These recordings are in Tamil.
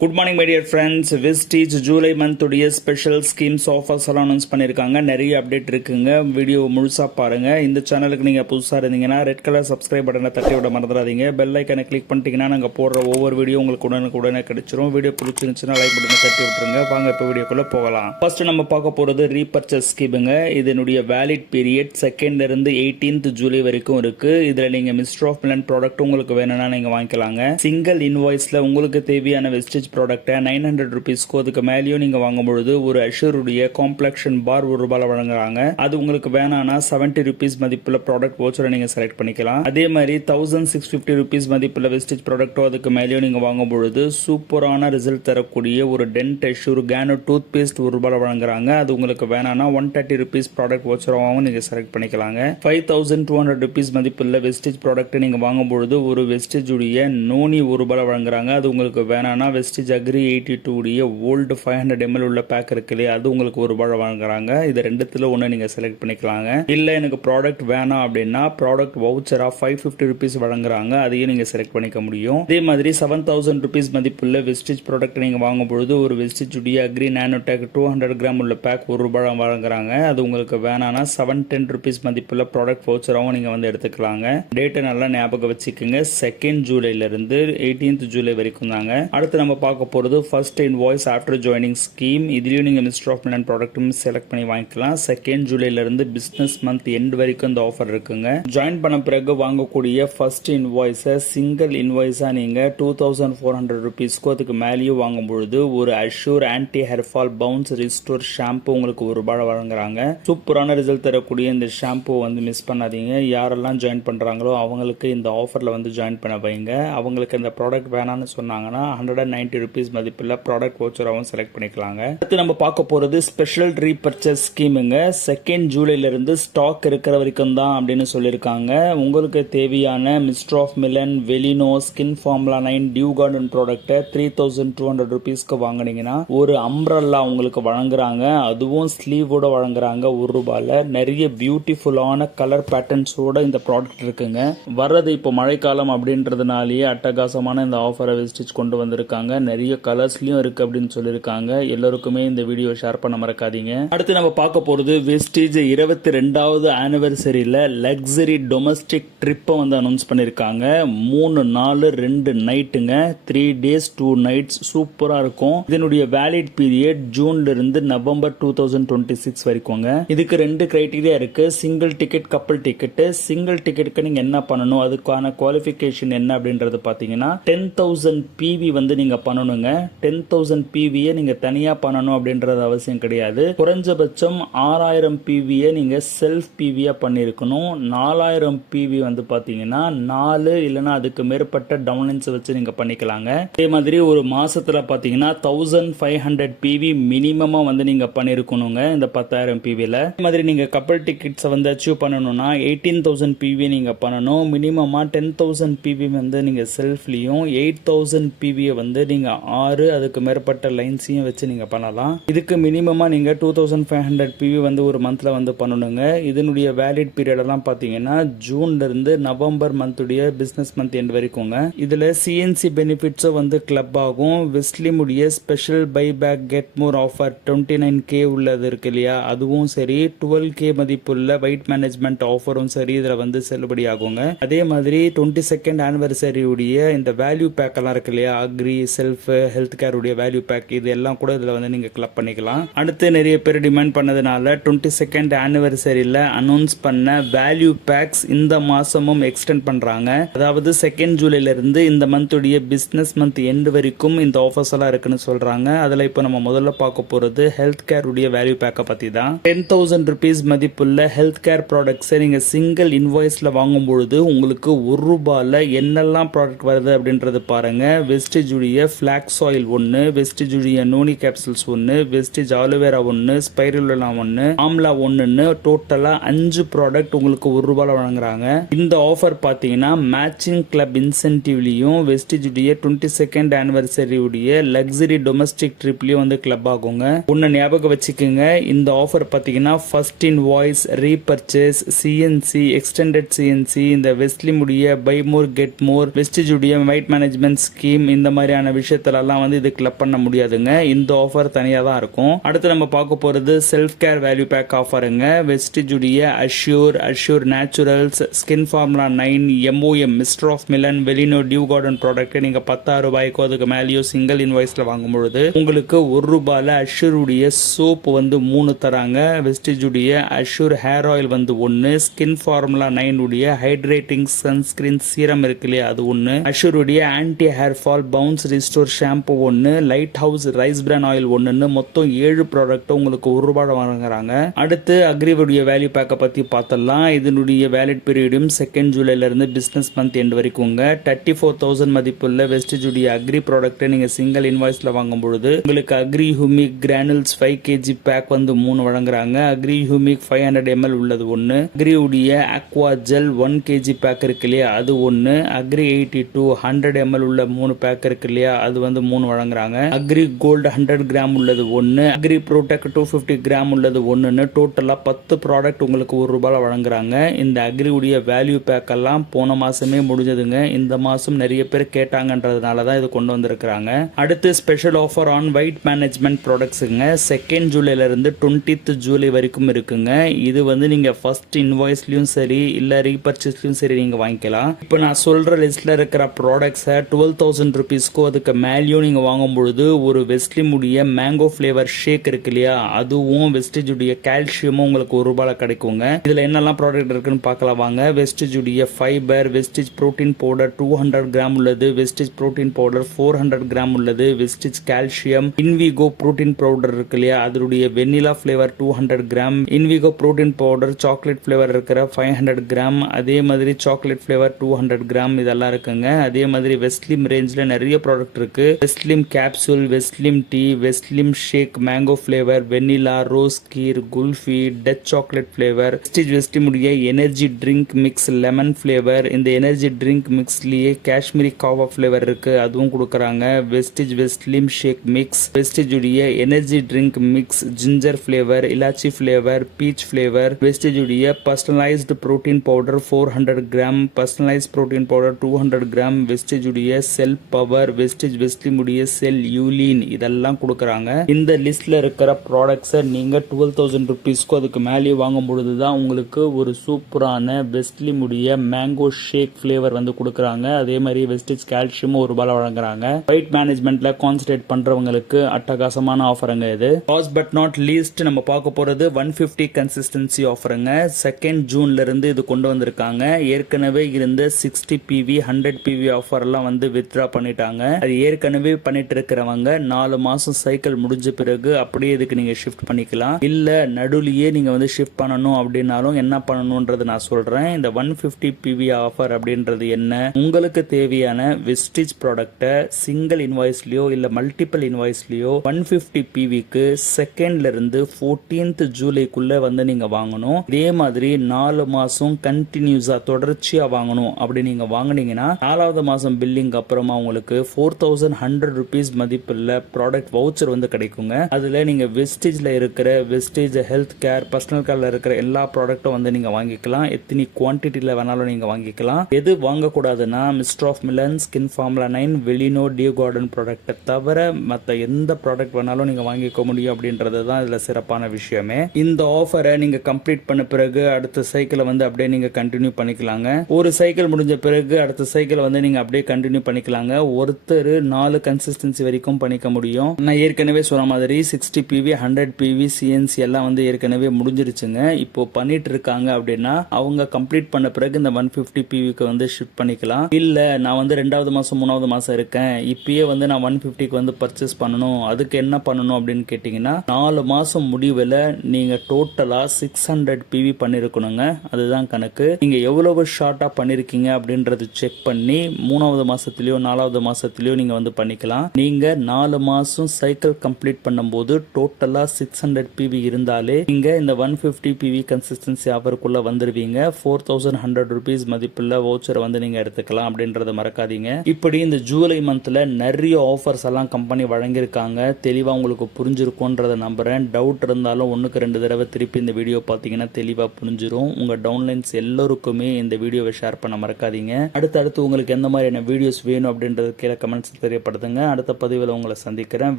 Good morning my dear friends. Vestige July month உடைய ஸ்பெஷல் ஸ்கீம்ஸ் ஆஃபர்ஸ் எல்லாம் அனௌன்ஸ் பண்ணியிருக்காங்க. நிறைய அப்டேட் இருக்குங்க. வீடியோ முழுசாக பாருங்க. இந்த சேனலுக்கு நீங்கள் புதுசாக இருந்தீங்கன்னா ரெட் கலர் சப்ஸ்கிரைப் பட்டனை தட்டி விட மறந்துடாதீங்க. பெல் ஐக்கனை கிளிக் பண்ணிட்டீங்கன்னா நாங்கள் போடுற ஒவ்வொரு வீடியோ உங்களுக்கு உடனே கிடைச்சிரும். வீடியோ பிடிச்சிருந்துச்சுன்னா லைக் பட்டனை தட்டி விட்டுருங்க. வாங்க இப்போ வீடியோக்குள்ளே போகலாம். ஃபர்ஸ்ட் நம்ம பார்க்க போகிறது ரீபர்ச்சேஸ் ஸ்கீமுங்க. இதனுடைய வேலிட் பீரியட் 2nd இருந்து 18th ஜூலை வரைக்கும் இருக்கு. இதில் நீங்கள் மிஸ்டர் ஆஃப் மிலன் ப்ராடக்ட் உங்களுக்கு வேணும்னா நீங்கள் வாங்கிக்கலாங்க. சிங்கிள் இன்வாய்ஸில் உங்களுக்கு தேவையான வெஸ்டேஜ் ப்ராடக்ட்டை 900 ரூபீஸ்க்கு அதுக்கு மேலேயும் நீங்க வாங்கும்பொழுது ஒரு அஷூருடைய காம்ப்ளெக்ஷன் பார் ₹1 வழங்குறாங்க. அது உங்களுக்கு வேணானா 70 ரூபீஸ் மதிப்புள்ள ப்ராடக்ட் வவுச்சரை நீங்க செலக்ட் பண்ணிக்கலாம். அதே மாதிரி 1650 ரூபீஸ் மதிப்புள்ள வெஸ்டேஜ் ப்ராடக்ட்டோ அதுக்கு மேலேயும் நீங்க வாங்கும்பொழுது சூப்பரான ரிசல்ட் தரக்கூடிய ஒரு டென்ட் அஷூர் கேனோ டூத் பேஸ்ட் ₹1 வழங்குறாங்க. அது உங்களுக்கு வேணானா 130 ரூபீஸ் ப்ராடக்ட் வவுச்சராகவும் நீங்க செலக்ட் பண்ணிக்கலாங்க. 5200 ரூபீஸ் மதிப்புள்ள வெஸ்டேஜ் ப்ராடக்ட் நீங்க வாங்கும்பொழுது ஒரு வெஸ்டேஜ் உடைய நோனி ₹1 வழங்குறாங்க. அது உங்களுக்கு வேணானா வெஸ்டேஜ் அக்ரி 82 உடைய ஓல்டு 500 ml உள்ள பேக் இருக்கு இல்லையா, அது உங்களுக்கு ₹1 வாங்குறாங்க. இது ரெண்டுத்துல ஒன்று நீங்க செலக்ட் பண்ணிக்கலாங்க. இல்ல எனக்கு ப்ராடக்ட் வேணாம் அப்படின்னா ப்ராடக்ட் வவுச்சரா 550 ரூபீஸ் வழங்குறாங்க. அதையும் நீங்க செலக்ட் பண்ணிக்க முடியும். அதே மாதிரி 7000 ரூபீஸ் மதிப்புள்ள வெஸ்டேஜ் ப்ராடக்ட் நீங்க வாங்கும் பொழுது ஒரு வெஸ்டேஜ் உடைய அக்ரி நானோடெக் 200 கிராம் உள்ள பேக் ₹1 வழங்குறாங்க. அது உங்களுக்கு வேணானா 710 ரூபீஸ் மதிப்புள்ள ப்ராடக்ட் வவுச்சராவும் நீங்க வந்து எடுத்துக்கலாங்க. டேட்டை நல்லா ஞாபகம் வச்சுக்கோங்க. 2nd ஜூலைல இருந்து 18th ஜூலை வரைக்கும் தாங்க. அடுத்து நம்ம பார்க்க போறது first invoice after joining scheme. இதுலயும் நீங்க மிஸ்டர் ஆஃப் மிலன் ப்ராடக்ட்டும் செலக்ட் பண்ணி வாங்கிக்கலாம். 2nd ஜூலைல இருந்து பிசினஸ் மந்த் எண்ட் வரைக்கும் இந்த ஆஃபர் இருக்குங்க. ஜாயின் பண்ண பிறகு வாங்கக்கூடிய ஃபர்ஸ்ட் இன்வாய்ஸை சிங்கிள் இன்வாய்ஸா நீங்க 2400 ரூபீஸ்க்கு அதுக்கு மேலேயும் வாங்கும் பொழுது ஒரு Azure anti hair fall bounce restore shampoo உங்களுக்கு ₹1 வழங்குறாங்க. சூப்பரான ரிசல்ட் தரக்கூடிய இந்த ஷாம்பு வந்து மிஸ் பண்ணாதீங்க. யாரெல்லாம் ஜாயின் பண்றாங்களோ அவங்களுக்கு இந்த ஆஃபர்ல வந்து ஜாயின் பண்ண வைங்க. அவங்களுக்கு இந்த ப்ராடக்ட் வேணாம்னு சொன்னாங்கன்னா 190 ரூபீஸ் மதிப்புள்ள ப்ராடக்ட் வவுச்சராகவும் செலக்ட் பண்ணிக்கலாங்க. அடுத்து நம்ம பார்க்க போறது ஸ்பெஷல் ரீபர்ச்சேஸ் ஸ்கீமுங்க. 2nd ஜூலைல இருந்து ஸ்டாக் இருக்கிற வரைக்கும் தான் அப்படின்னு சொல்லியிருக்காங்க. உங்களுக்கு தேவையான மிஸ்டர் ஆஃப் மிலன், வெலினோ, ஸ்கின் ஃபார்முலா 9, டியூ கார்டன் ப்ராடக்ட்டை 3200 ரூபீஸ்க்கு வாங்கினீங்கன்னா ஒரு அம்ப்ரல்லா உங்களுக்கு வழங்குறாங்க. அதுவும் ஸ்லீவோட வழங்குறாங்க ₹1. நிறைய பியூட்டிஃபுல்லான கலர் பேட்டர்ன்ஸோட இந்த ப்ராடக்ட் இருக்குங்க. வர்றது இப்போ மழைக்காலம் அப்படின்றதுனாலேயே அட்டகாசமான இந்த ஆஃபரை வெஸ்டேஜ் கொண்டு வந்திருக்காங்க. நிறைய கலர்ஸ்லயும் இருக்கு அப்படின்னு சொல்லியிருக்காங்க. எல்லாருக்குமே இந்த வீடியோ ஷேர் பண்ண மறக்காதீங்க. அடுத்து நம்ம பார்க்க போறது வெஸ்டேஜ் 22வது ஆனிவர்சரியில லக்ஸரி டொமஸ்டிக் ட்ரிப்பை வந்து அனௌன்ஸ் பண்ணிருக்காங்க. 3 நாள் 2 நைட்டுங்க. 3 days 2 nights சூப்பரா இருக்கும். இதனுடைய வேலிட் பீரியட் ஜூன்ல இருந்து நவம்பர் 2026 வரைக்கும்ங்க. இதுக்கு 2 கிரைட்டீரியா இருக்கு. சிங்கிள் டிக்கெட், கப்பல் டிக்கெட். சிங்கிள் டிக்கெட்டுக்கு நீங்க என்ன பண்ணணும், அதுக்கான குவாலிஃபிகேஷன் என்ன அப்படின்றது பாத்தீங்கன்னா 10,000 PV வந்து நீங்க பண்ணணுங்க. 10,000 PVயை நீங்க தனியா பண்ணணும் அப்படின்றது அவசியம் கிடையாது. குறைஞ்சபட்சம் 6000 PVயை நீங்க செல்ஃப் PVயா பண்ணிருக்கணும். 4000 PV வந்து பாத்தீங்கன்னா 4 இல்லனா அதுக்கு மேற்பட்ட டவுன்லைன்ஸ் வச்சு நீங்க பண்ணிக்கலாங்க. அதே மாதிரி ஒரு மாசத்துல பாத்தீங்கன்னா 1500 PV மினிமமா வந்து நீங்க பண்ணிருக்கணுங்க இந்த 10,000 PVல. அதே மாதிரி நீங்க கப்பல் டிக்கெட்ஸ் வந்து அச்சீவ் பண்ணணும்னா 18,000 PV நீங்க பண்ணணும். மினிமமா 10,000 PV வந்து நீங்க செல்ஃப்லயும் 8,000 PV வந்து நீங்க 6 அதுக்கு மேற்பட்ட லைன்ஸையும் வச்சு நீங்க பண்ணலாம். இதுக்கு மினிமமா நீங்க 2500 PV வந்து ஒரு மந்த்ல வந்து பண்ணணுங்க. இதனுடைய வேலிட் பீரியட் எல்லாம் பாத்தீங்கன்னா ஜூன்ல இருந்து நவம்பர் மந்த் உடைய பிசினஸ் மந்த் எண்ட் வரைக்கும்ங்க. இதுல CNC பெனிஃபிட்ஸ் வந்து கிளப் ஆகும். வெஸ்ட்லிம் உடைய special buy back get more offer 29K உள்ளது இருக்கு இல்லையா, அதுவும் சரி 12K மதிப்புள்ள வெயிட் மேனேஜ்மெண்ட் ஆஃபரும் சரி இதுல வந்து செல்லுபடி ஆகுங்க. அதே மாதிரி 22nd ஆனிவர்சரி உடைய இந்த வேல்யூ பேக் எல்லாம் இருக்கு இல்லையா, அக்ரி, செல்ஃப், ஹெல்த் கேர் உடைய வேல்யூ பேக், இது எல்லாம் கூட இதுல வந்து நீங்க கிளப் பண்ணிக்கலாம். அடுத்து நிறைய பேர் டிமாண்ட் பண்ணதுனால 22nd ஆனிவர்சரியில அனௌன்ஸ் பண்ண வேல்யூ பேக்ஸ் இந்த மாசமும் எக்ஸ்டெண்ட் பண்றாங்க. அதாவது 2nd ஜூலைல இருந்து இந்த மந்த் உடைய பிசினஸ் மந்த் எண்ட் வரைக்கும் இந்த ஆஃபர்ஸ் எல்லாம் இருக்குன்னு சொல்றாங்க. அதுல இப்போ நம்ம முதல்ல பார்க்க போறது ஹெல்த் கேர் உடைய வேல்யூ பேக்கை பத்தி தான். 10,000 ரூபீஸ் மதிப்புள்ள ஹெல்த் கேர் ப்ராடக்ட்ஸை நீங்க சிங்கிள் இன்வாய்ஸ்ல வாங்கும் பொழுது உங்களுக்கு ₹1 என்னெல்லாம் ப்ராடக்ட் வருது அப்படின்றது பாருங்க. வெஸ்டேஜ் உடைய ஃபிளாக்ஸ் ஆயில் 1, வெஸ்டேஜ் உடைய noni capsules 1, Vestige aloe vera 1, spirulina 1, amla 1ன்னு டோட்டலா 5 ப்ராடக்ட் உங்களுக்கு ₹1 வழங்குறாங்க. இந்த ஆஃபர் பாத்தீங்கன்னா மேட்சிங் கிளப் இன்சென்டிவ்லயும் வெஸ்டேஜ் உடைய 22nd ஆனிவர்சரி உடைய லக்ஸரி டொமஸ்டிக் ட்ரிப்லயும் வந்து கிளப் ஆகுங்க. ஒன்னு ஞாபகம் வச்சுக்கோங்க. இந்த ஆஃபர் பாத்தீங்கன்னா first invoice, repurchase, CNC, extended CNC, இந்த வெஸ்ட்லிம் உடைய buy more get more, wastage உடைய வெயிட் மேனேஜ்மெண்ட் ஸ்கீம், இந்த மாதிரியான விஷயத்துலலாம் வந்து இது கிளப் பண்ண முடியாதுங்க. இந்த ஆஃபர் தனியாக தான் இருக்கும். அடுத்து நம்ம பார்க்க போகிறது செல்ஃப் கேர் வேல்யூ பேக் ஆஃபருங்க. வெஸ்டிஜுடைய Assure naturals, skin formula 9, MOM mister of Milan, வெலினோ டியூ கார்டன் ப்ராடக்ட் நீங்கள் 10,000 ரூபாய்க்கோ அதுக்கு மேலேயோ சிங்கிள் இன்வாய்ஸில் வாங்கும்பொழுது உங்களுக்கு ₹1 அஷ்யூருடைய சோப் வந்து 3 தராங்க. வெஸ்டிஜுடைய அஷ்யூர் ஹேர் ஆயில் வந்து 1, ஸ்கின் ஃபார்முலா 9 உடைய ஹைட்ரேட்டிங் சன்ஸ்கிரீன் சீரம் இருக்கு இல்லையா அது 1, அஷ்யூருடைய anti hair fall bounce restore shampoo 1, light house rice bran oil 1ன்னு மொத்தம் 7 ப்ராடக்ட் உங்களுக்கு ₹1 வாங்குறாங்க. அடுத்து அக்ரிவுடைய வேல்யூ பேக்கை பத்தி பார்த்தலாம். இதனுடைய வேலிட் பீரியடும் 2 ஜூலைல இருந்து பிசினஸ் மந்த் எண்ட் வரைக்குங்க. 34,000 மதிப்புள்ள வெஸ்டிஜுடைய அக்ரி ப்ராடக்ட் நீங்க சிங்கிள் இன்வாய்ஸ்ல வாங்கும் பொழுது உங்களுக்கு அக்ரி ஹூமிக் கிரானுல்ஸ் 5 kg பேக் வந்து 3 வழங்குறாங்க. அக்ரி ஹூமிக் 500 ml உள்ளது 1, அக்ரி உடைய அக்வா ஜெல் 1 kg பேக் இருக்கு இல்லையா அது 1, அக்ரி 82 100 ml உள்ள 3 பேக் இருக்கு இல்லையா அது வந்து 3 வழங்குறாங்க. அக்ரி கோல்டு 100 கிராம் உள்ளது 1, அக்ரி ப்ரோடெக்ட் 250 கிராம் உள்ளது 1ன்னு டோட்டலா 10 ப்ராடக்ட் உங்களுக்கு ₹1 வழங்குறாங்க. இந்த அக்ரி உடைய வேல்யூ பேக் எல்லாம் போன மாசமே முடிஞ்சதுங்க. இந்த மாசம் நிறைய பேர் கேட்டாங்கன்றதுனால தான் இது கொண்டு வந்திருக்கிறாங்க. அடுத்து special offer on weight management ப்ராடக்ட்ஸுங்க. 2 ஜூலைல இருந்து 20th ஜூலை வரைக்கும் இருக்குங்க. இது வந்து நீங்க ஃபர்ஸ்ட் இன்வாய்ஸ்லயும் சரி இல்ல ரீபர்ச்சேஸ்லயும் சரி நீங்க வாங்கிக்கலாம். இப்போ நான் சொல்ற லிஸ்ட்ல இருக்கிற ப்ராடக்ட்ஸை 12,000 ருபீஸ்க்கோ அதுக்கு மேலேயும் நீங்க வாங்கும் பொழுது ஒரு வெஸ்ட்லிம் உடைய மேங்கோ ஃபிளேவர் ஷேக் இருக்கு இல்லையா அதுவும் வெஸ்டிஜ் உடைய கால்சியமும் உங்களுக்கு ₹1 கிடைக்குங்க. இதுல என்னெல்லாம் ப்ராடக்ட் இருக்குன்னு பார்க்கலாம் வாங்க. வெஸ்டிஜ் உடைய fiber, Vestige protein powder 200 gram உள்ளது, வெஸ்டிஜ் புரோட்டீன் பவுடர் 400 கிராம் உள்ளது, Vestige calcium, Invigo protein powder இருக்கு இல்லையா அதனுடைய vanilla flavour 200 gram, Invigo protein powder chocolate flavour இருக்கிற 500 கிராம், அதே மாதிரி சாக்லேட் ஃபிளேவர் 200 கிராம் இதெல்லாம் இருக்குங்க. அதே மாதிரி வெஸ்ட்லிம் ரேஞ்சில் நிறைய ப்ராடக்ட் இருக்கு. Westlim capsule, Westlim tea, Westlim shake, mango flavour, vanilla, rose kheer, kulfi, Dutch chocolate flavour, Westlim உடைய energy drink mix lemon flavour. இந்த எனர்ஜி ட்ரிங்க் மிக்ஸ்லயே காஷ்மீரி காவா ஃபிளேவர் இருக்கு அதுவும் கொடுக்கறாங்க. வெஸ்ட்லிம் ஷேக் மிக்ஸ், வெஸ்டிஜ் உடைய energy drink mix ginger flavour, elaichi flavour, peach flavour, Vestige உடைய personalised protein powder 400 gram, personalised protein powder 200 gram, Vestige உடைய செல் பவர், வெஸ்ட்லிம் உடைய செல் யூலின் இதெல்லாம் கொடுக்கறாங்க. இந்த லிஸ்ட்ல இருக்கிற ப்ராடக்ட்ஸை நீங்க 12,000 ருபீஸ்க்கு அதுக்கு மேலே வாங்கும் பொழுதுதான் உங்களுக்கு ஒரு சூப்பரான வெஸ்ட்லிம் உடைய மேங்கோ ஷேக் ஃபிளேவர் வந்து கொடுக்கறாங்க. அதே மாதிரி வெஸ்டிஜ் கால்சியம் ₹1 வழங்குறாங்க. வெயிட் மேனேஜ்மெண்ட்ல கான்சென்ட்ரேட் பண்றவங்களுக்கு அட்டகாசமான ஆஃபருங்க இது. லாஸ்ட் பட் நாட் லீஸ்ட் நம்ம பார்க்க போறது 150 கன்சிஸ்டன்சி ஆஃபருங்க. 2 ஜூன்ல இருந்து இது கொண்டு வந்திருக்காங்க. ஏற்கனவே இருந்த 60 PV 100 PV ஆஃபர் எல்லாம் வந்து வித்ரா பண்ணிட்டாங்க. அது ஏற்கனவே பண்ணிட்டு இருக்கிறவங்க 4 மாசம் சைக்கிள் முடிஞ்ச பிறகு அப்படியே இதுக்கு நீங்க ஷிஃப்ட் பண்ணிக்கலாம். இல்ல நடுவுலயே நீங்க வந்து ஷிஃப்ட் பண்ணணும் அப்படின்னாலும் என்ன பண்ணணும்ன்றது நான் சொல்றேன். இந்த 150 PV ஆஃபர் அப்படின்றது என்ன, உங்களுக்கு தேவையான வெஸ்டிஜ் ப்ராடக்ட்டை சிங்கிள் இன்வாய்ஸ்லயோ இல்ல மல்டிபிள் இன்வாய்ஸ்லயோ 150 PVக்கு 2ல இருந்து 14th ஜூலைக்குள்ள வந்து நீங்க வாங்கணும். இதே மாதிரி 4 மாசம் கண்டினியூஸா தொடர்ச்சியா வாங்கணும். அப்படி நீங்க வாங்குனீங்கன்னா 4வது மாசம் பில்லிங் அப்புறமா உங்களுக்கு 4,100 ருபீஸ் மதிப்புள்ள ப்ராடக்ட் வவுச்சர் வந்து கிடைக்குங்க. அதுல நீங்க வெஸ்டிஜ்ல இருக்கிற வெஸ்டிஜ் ஹெல்த் கேர், பர்சனல் கேர்ல இருக்கிற எல்லா ப்ராடக்ட்டும் வந்து நீங்க வாங்கிக்கலாம். எத்தனை குவான்டிட்டியில வேணாலும் நீங்க வாங்கிக்கலாம். எது வாங்கக்கூடாதுன்னா Mister of Milan, skin formula 9, வெலினோ டியூ கார்டன் ப்ராடக்ட்டை தவிர மற்ற எந்த ப்ராடக்ட் வேணாலும் நீங்க வாங்கிக்க முடியும் அப்படின்றது தான் இதுல சிறப்பான விஷயமே. இந்த ஆஃபரை நீங்க கம்ப்ளீட் பண்ண பிறகு அடுத்த சைக்கிளை வந்து அப்படியே நீங்க கண்டினியூ பண்ணிக்கலாங்க. ஒரு சைக்கிள் முடிஞ்ச பிறகு அடுத்த சைக்கிள் வந்து நீங்க அப்படியே கண்டினியூ பண்ணிக்கலாங்க. ஒருத்தர் 4 கன்சிஸ்டன்சி வரைக்கும் பண்ணிக்க முடியும். நான் ஏற்கனவே சொன்ன மாதிரி 60 PV 100 PV CNC எல்லாம் வந்து ஏற்கனவே முடிஞ்சிருச்சுங்க. இப்போ பண்ணிட்டு இருக்காங்க அப்படின்னா அவங்க கம்ப்ளீட் பண்ண பிறகு இந்த 150 PVக்கு வந்து ஷிஃப்ட் பண்ணிக்கலாம். இல்ல நான் வந்து 2வது மாசம் 3வது மாசம் இருக்கேன், இப்பயே வந்து நான் 150க்கு வந்து பர்ச்சேஸ் பண்ணணும், அதுக்கு என்ன பண்ணணும் அப்படின்னு கேட்டீங்கன்னா 4 மாசம் முடிவில் நீங்க டோட்டலா 600 PV பண்ணிருக்கணுங்க. அதுதான் கணக்கு. நீங்க எவ்வளவு ஷார்ட்டா பண்ணிருக்கீங்க அப்படின்றது செக் பண்ணி 3வது மாசத்திலயோ 4வது மாசத்திலயோ நீங்க வந்து பண்ணிக்கலாம். நீங்க 4 மாசம் சைக்கிள் கம்ப்ளீட் பண்ணும்போது டோட்டலா 600 PV இருந்தாலே நீங்க இந்த 150 PV கன்சிஸ்டன்சி ஆஃபருக்குள்ள வந்துருவீங்க. 4,100 ருபீஸ் மதிப்புள்ள வவுச்சர் வந்து நீங்க எடுத்துக்கலாம் அப்படின்றத மறக்காதீங்க. இப்படி இந்த ஜூலை மந்த்ல நிறைய ஆஃபர்ஸ் எல்லாம் கம்பெனி வழங்கியிருக்காங்க. தெளிவா உங்களுக்கு புரிஞ்சிருக்கும்ன்றத நம்புறேன். டவுட் இருந்தாலும் 1க்கு 2 தடவை திருப்பி இந்த வீடியோ பார்த்தீங்கன்னா தெளிவா புரிஞ்சிரும். உங்க டவுன்லைன்ஸ் எல்லோருக்குமே இந்த வீடியோவை ஷேர் பண்ண மறக்காதீங்க. அடுத்தடுத்து உங்களுக்கு எந்த மாதிரியான வீடியோஸ் வேணும் அப்படின்றது கீழே கமெண்ட்ஸ் தெரியப்படுத்துங்க. அடுத்த பதிவில் உங்களை சந்திக்கிறேன்.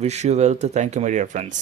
Wish you wealth. Thank you my dear friends.